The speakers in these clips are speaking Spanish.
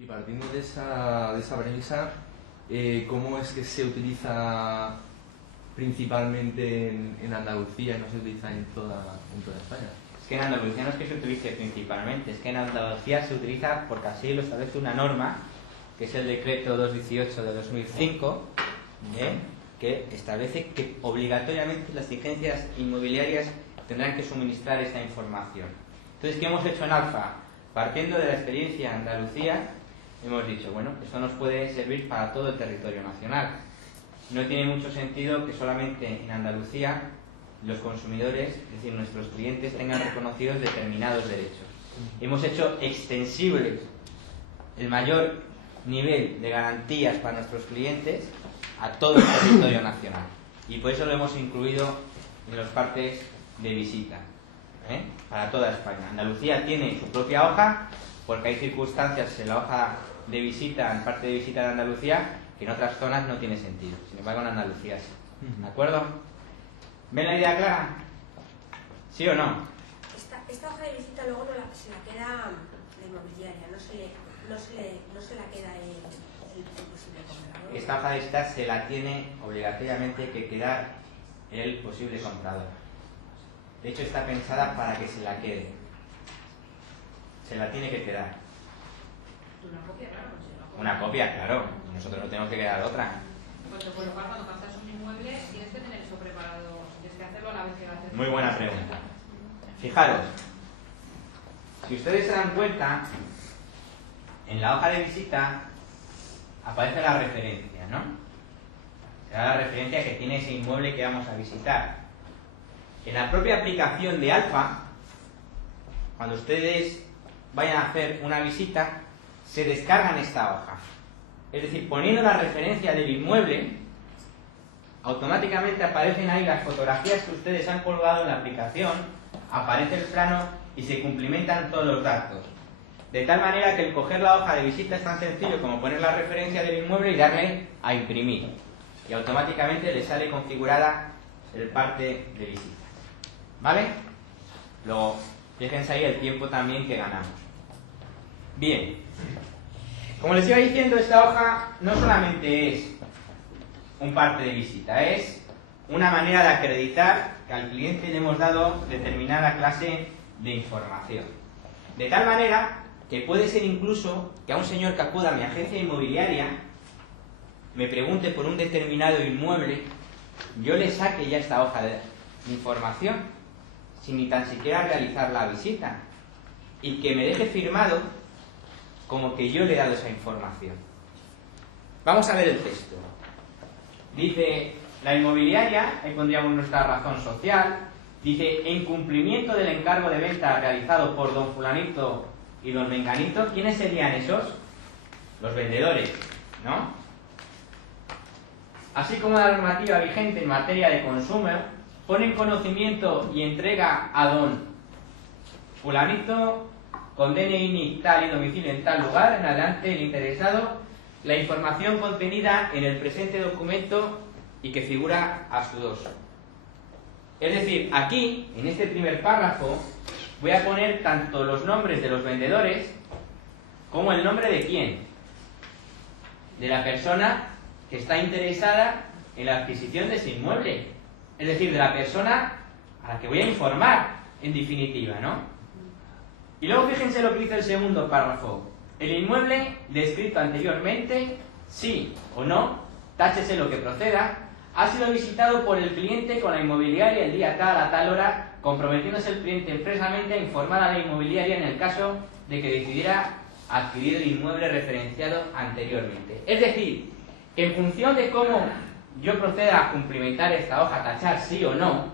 Y partiendo de esa premisa, ¿cómo es que se utiliza principalmente en Andalucía y no se utiliza en toda España? Es que en Andalucía no es que se utilice principalmente, es que en Andalucía se utiliza porque así lo establece una norma, que es el decreto 218 de 2005, que establece que obligatoriamente las agencias inmobiliarias tendrán que suministrar esta información. Entonces, ¿qué hemos hecho en Alfa? Partiendo de la experiencia en Andalucía, hemos dicho, bueno, esto nos puede servir para todo el territorio nacional. No tiene mucho sentido que solamente en Andalucía los consumidores, es decir, nuestros clientes, tengan reconocidos determinados derechos. Hemos hecho extensibles el mayor nivel de garantías para nuestros clientes a todo el territorio nacional. Y por eso lo hemos incluido en los partes de visita, para toda España. Andalucía tiene su propia hoja, porque hay circunstancias en la hoja de visita, en parte de visita de Andalucía, que en otras zonas no tiene sentido. Sin embargo, en Andalucía sí. ¿De acuerdo? ¿Ven la idea clara? ¿Sí o no? Esta hoja de visita luego se la queda la inmobiliaria, no se la queda el posible comprador. Esta hoja de visita se la tiene obligatoriamente que quedar el posible comprador. De hecho, está pensada para que se la quede. Se la tiene que quedar. Una copia, claro. Una copia, claro. Nosotros no tenemos que quedar otra. Pues por lo cual, cuando captas un inmueble, tienes que tener eso preparado. Tienes que hacerlo a la vez que lo haces. Muy buena pregunta. Fijaros, si ustedes se dan cuenta, en la hoja de visita aparece la referencia, ¿no? Será la referencia que tiene ese inmueble que vamos a visitar. En la propia aplicación de Alfa, cuando ustedes vayan a hacer una visita, se descargan esta hoja. Es decir, poniendo la referencia del inmueble, automáticamente aparecen ahí las fotografías que ustedes han colgado en la aplicación, aparece el plano y se cumplimentan todos los datos. De tal manera que el coger la hoja de visita es tan sencillo como poner la referencia del inmueble y darle a imprimir. Y automáticamente le sale configurada el parte de visita. ¿Vale? Luego, fíjense ahí el tiempo también que ganamos. Bien. Como les iba diciendo, esta hoja no solamente es un parte de visita, es una manera de acreditar que al cliente le hemos dado determinada clase de información. De tal manera que puede ser incluso que a un señor que acuda a mi agencia inmobiliaria me pregunte por un determinado inmueble, yo le saque ya esta hoja de información sin ni tan siquiera realizar la visita y que me deje firmado como que yo le he dado esa información. Vamos a ver el texto. Dice, la inmobiliaria, ahí pondríamos nuestra razón social, dice, en cumplimiento del encargo de venta realizado por don fulanito y don menganito, ¿quiénes serían esos? Los vendedores, ¿no? Así como la normativa vigente en materia de consumo, pone en conocimiento y entrega a don fulanito con DNI tal y domicilio en tal lugar, en adelante el interesado, la información contenida en el presente documento y que figura a su doso. Es decir, aquí, en este primer párrafo, voy a poner tanto los nombres de los vendedores como el nombre de quién. De la persona que está interesada en la adquisición de ese inmueble. Es decir, de la persona a la que voy a informar, en definitiva, ¿no? Y luego fíjense lo que dice el segundo párrafo. El inmueble descrito anteriormente, sí o no, táchese lo que proceda, ha sido visitado por el cliente con la inmobiliaria el día tal a tal hora, comprometiéndose el cliente expresamente a informar a la inmobiliaria en el caso de que decidiera adquirir el inmueble referenciado anteriormente. Es decir, que en función de cómo yo proceda a cumplimentar esta hoja, tachar sí o no,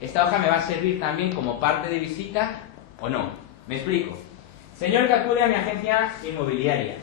esta hoja me va a servir también como parte de visita o no. Me explico. Señor que acude a mi agencia inmobiliaria,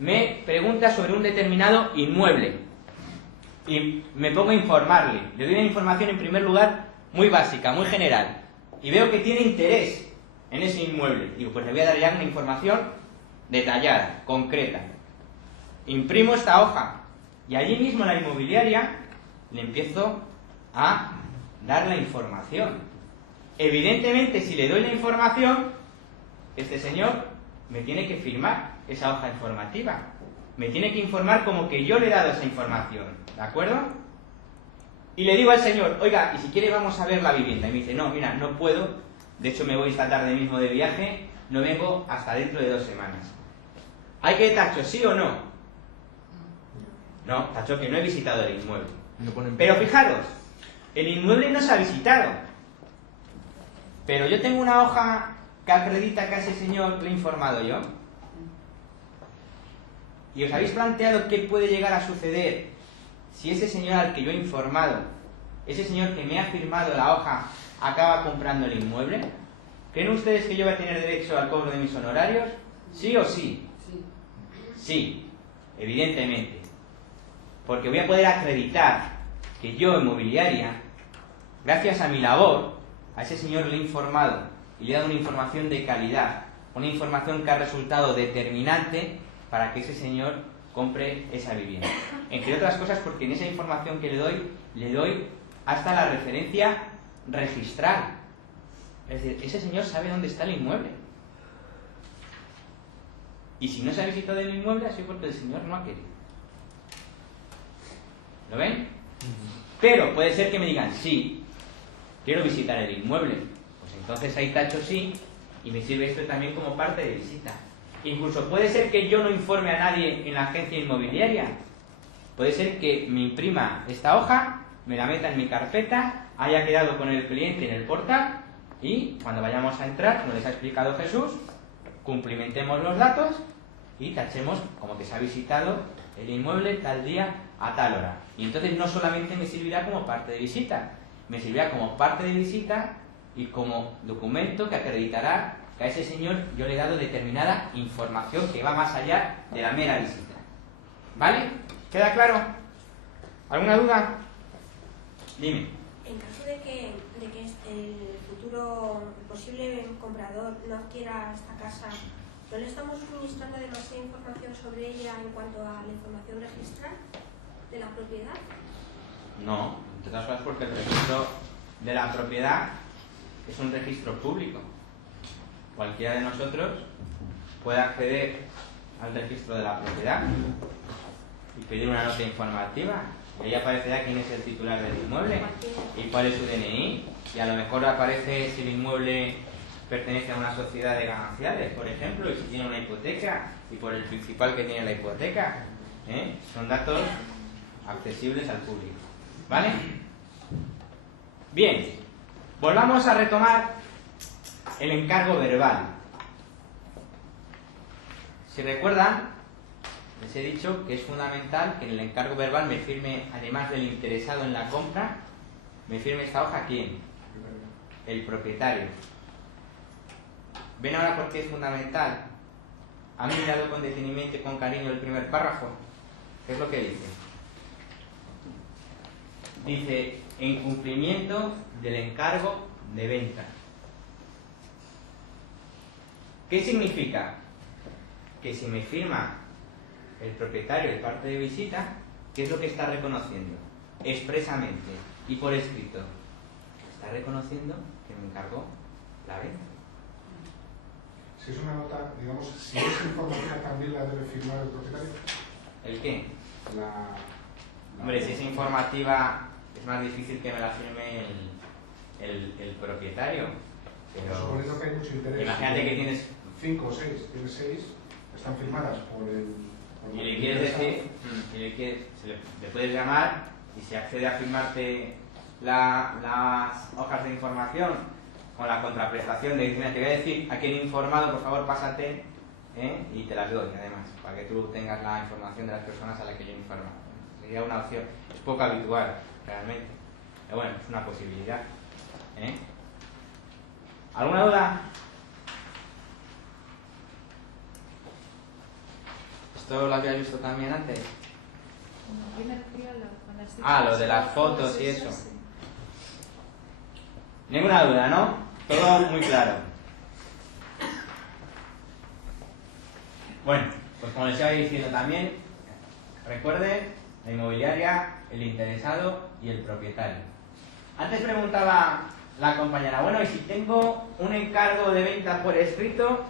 me pregunta sobre un determinado inmueble y me pongo a informarle. Le doy una información en primer lugar muy básica, muy general, y veo que tiene interés en ese inmueble. Digo, pues le voy a dar ya una información detallada, concreta. Imprimo esta hoja y allí mismo en la inmobiliaria le empiezo a dar la información. Evidentemente, si le doy la información, este señor me tiene que firmar esa hoja informativa. Me tiene que informar como que yo le he dado esa información, ¿de acuerdo? Y le digo al señor, oiga, y si quiere vamos a ver la vivienda. Y me dice, no, mira, no puedo, de hecho me voy esta tarde mismo de viaje, no vengo hasta dentro de 2 semanas. ¿Hay que tacho, sí o no? No, tacho que no he visitado el inmueble. Pero fijaros, el inmueble no se ha visitado. Pero yo tengo una hoja que acredita que a ese señor le he informado yo. ¿Y os habéis planteado qué puede llegar a suceder si ese señor al que yo he informado, ese señor que me ha firmado la hoja, acaba comprando el inmueble? ¿Creen ustedes que yo voy a tener derecho al cobro de mis honorarios? ¿Sí o sí? Sí, evidentemente. Porque voy a poder acreditar que yo, inmobiliaria, gracias a mi labor, a ese señor le he informado y le he dado una información de calidad, una información que ha resultado determinante para que ese señor compre esa vivienda. Entre otras cosas porque en esa información que le doy hasta la referencia registral. Es decir, ese señor sabe dónde está el inmueble. Y si no se ha visitado el inmueble, ha sido porque el señor no ha querido. ¿Lo ven? Pero puede ser que me digan, sí, quiero visitar el inmueble. Pues entonces ahí tacho sí, y me sirve esto también como parte de visita. Incluso puede ser que yo no informe a nadie en la agencia inmobiliaria. Puede ser que me imprima esta hoja, me la meta en mi carpeta, haya quedado con el cliente en el portal y cuando vayamos a entrar, como les ha explicado Jesús, cumplimentemos los datos y tachemos como que se ha visitado el inmueble tal día a tal hora. Y entonces no solamente me servirá como parte de visita, me servirá como parte de visita y como documento que acreditará que a ese señor yo le he dado determinada información que va más allá de la mera visita. ¿Vale? ¿Queda claro? ¿Alguna duda? Dime. En caso de que el futuro posible comprador no adquiera esta casa, ¿no le estamos suministrando demasiada información sobre ella en cuanto a la información registral de la propiedad? No, entre otras cosas porque el registro de la propiedad es un registro público. Cualquiera de nosotros puede acceder al registro de la propiedad y pedir una nota informativa. Y ahí aparecerá quién es el titular del inmueble y cuál es su DNI. Y a lo mejor aparece si el inmueble pertenece a una sociedad de gananciales, por ejemplo, y si tiene una hipoteca y por el principal que tiene la hipoteca. Son datos accesibles al público. ¿Vale? Bien, volvamos a retomar el encargo verbal. Si recuerdan, les he dicho que es fundamental que en el encargo verbal me firme, además del interesado en la compra, me firme esta hoja ¿quién? El propietario. ¿Ven ahora por qué es fundamental? ¿Han mirado con detenimiento y con cariño el primer párrafo? ¿Qué es lo que dice? Dice, en cumplimiento del encargo de venta. ¿Qué significa? Que si me firma el propietario el parte de visita, ¿qué es lo que está reconociendo? Expresamente y por escrito. Está reconociendo que me encargó la venta. Si es una nota, digamos, si es informativa también la debe firmar el propietario. ¿El qué? La Hombre, si es informativa es más difícil que me la firme el propietario. Pero suponiendo que hay mucho interés. Imagínate que tienes 5 o 6, tienes 6, están firmadas por el... y le quieres decir, le puedes llamar y se accede a firmarte las hojas de información con la contraprestación de decir, te voy a decir a quién he informado, por favor pásate, y te las doy además, para que tú tengas la información de las personas a las que yo informo. Sería una opción, es poco habitual realmente, pero bueno, es una posibilidad. ¿Alguna duda? ¿Esto lo habías visto también antes? Lo de las fotos y eso. Ninguna duda, ¿no? Todo muy claro. Bueno, pues como les iba diciendo también, recuerden, la inmobiliaria, el interesado y el propietario. Antes preguntaba la compañera, bueno, y si tengo un encargo de venta por escrito,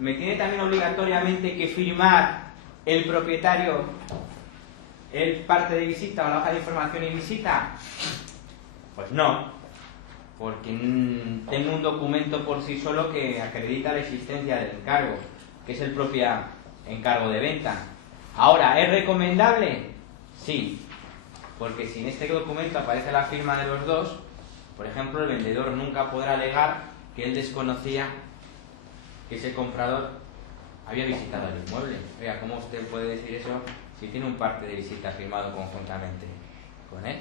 ¿me tiene también obligatoriamente que firmar el propietario el parte de visita o la hoja de información y visita? Pues no, porque tengo un documento por sí solo que acredita la existencia del encargo, que es el propio encargo de venta. Ahora, ¿es recomendable? Sí, porque si en este documento aparece la firma de los dos, por ejemplo, el vendedor nunca podrá alegar que él desconocía que ese comprador había visitado el inmueble. Oiga, ¿cómo usted puede decir eso si tiene un parte de visita firmado conjuntamente con él?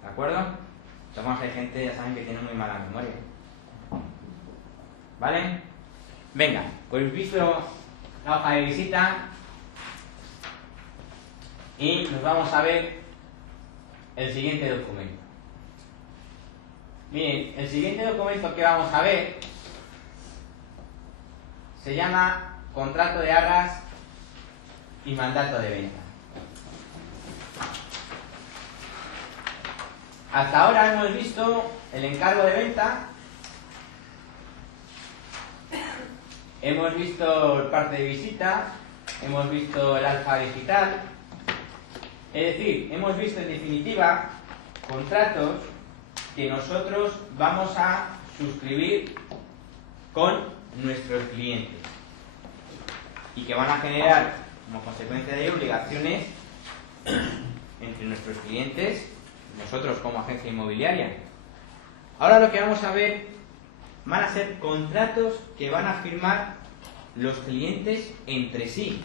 ¿De acuerdo? Somos hay gente, ya saben, que tiene muy mala memoria. ¿Vale? Venga, pues visto la hoja de visita y nos vamos a ver el siguiente documento. Miren, el siguiente documento que vamos a ver se llama contrato de arras y mandato de venta. Hasta ahora hemos visto el encargo de venta, hemos visto el parte de visita, hemos visto el alfa digital, es decir, hemos visto en definitiva contratos que nosotros vamos a suscribir con nuestros clientes y que van a generar como consecuencia de ello obligaciones entre nuestros clientes y nosotros como agencia inmobiliaria. Ahora lo que vamos a ver van a ser contratos que van a firmar los clientes entre sí,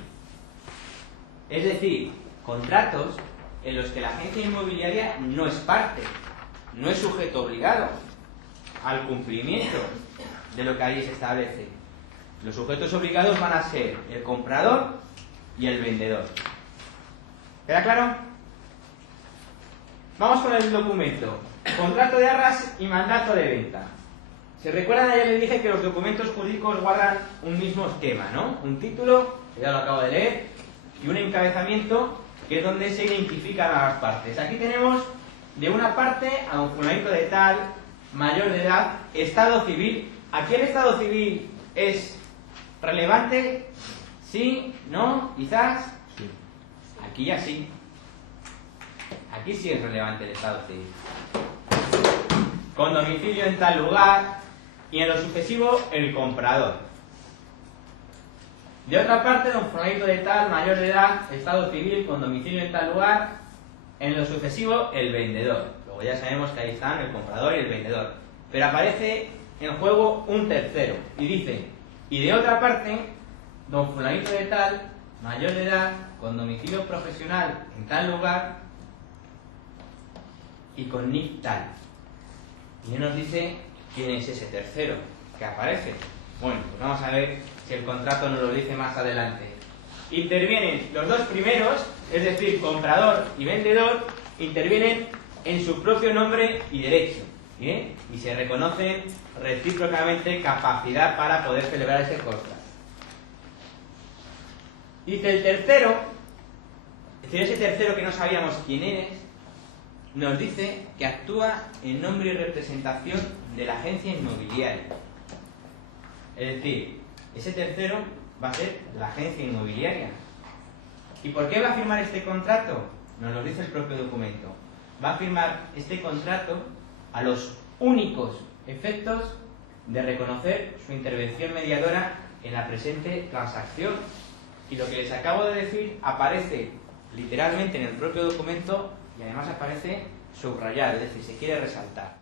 es decir, contratos en los que la agencia inmobiliaria no es parte, no es sujeto obligado al cumplimiento de lo que ahí se establece. Los sujetos obligados van a ser el comprador y el vendedor. ¿Queda claro? Vamos con el documento. Contrato de arras y mandato de venta. ¿Se recuerdan? Ya les dije que los documentos jurídicos guardan un mismo esquema, ¿no? Un título, que ya lo acabo de leer, y un encabezamiento, que es donde se identifican a las partes. Aquí tenemos de una parte a un fulanito de tal, mayor de edad, estado civil. ¿Aquí el estado civil es relevante? ¿Sí? ¿No? ¿Quizás? Sí. Aquí ya sí. Aquí sí es relevante el estado civil. Con domicilio en tal lugar y en lo sucesivo el comprador. De otra parte, don fulanito de tal, mayor de edad, estado civil, con domicilio en tal lugar, en lo sucesivo el vendedor. Luego ya sabemos que ahí están el comprador y el vendedor. Pero aparece en juego un tercero y dice: y de otra parte, don fulanito de tal, mayor de edad, con domicilio profesional en tal lugar y con NIF tal. Y él nos dice quién es ese tercero que aparece. Bueno, pues vamos a ver si el contrato nos lo dice más adelante. Intervienen los dos primeros, es decir, comprador y vendedor, intervienen en su propio nombre y derecho, ¿eh? Y se reconocen recíprocamente capacidad para poder celebrar ese contrato. Dice el tercero, es decir, ese tercero que no sabíamos quién es, nos dice que actúa en nombre y representación de la agencia inmobiliaria. Es decir, ese tercero va a ser la agencia inmobiliaria. ¿Y por qué va a firmar este contrato? Nos lo dice el propio documento. Va a firmar este contrato a los únicos efectos de reconocer su intervención mediadora en la presente transacción. Y lo que les acabo de decir aparece literalmente en el propio documento y además aparece subrayado, es decir, se quiere resaltar.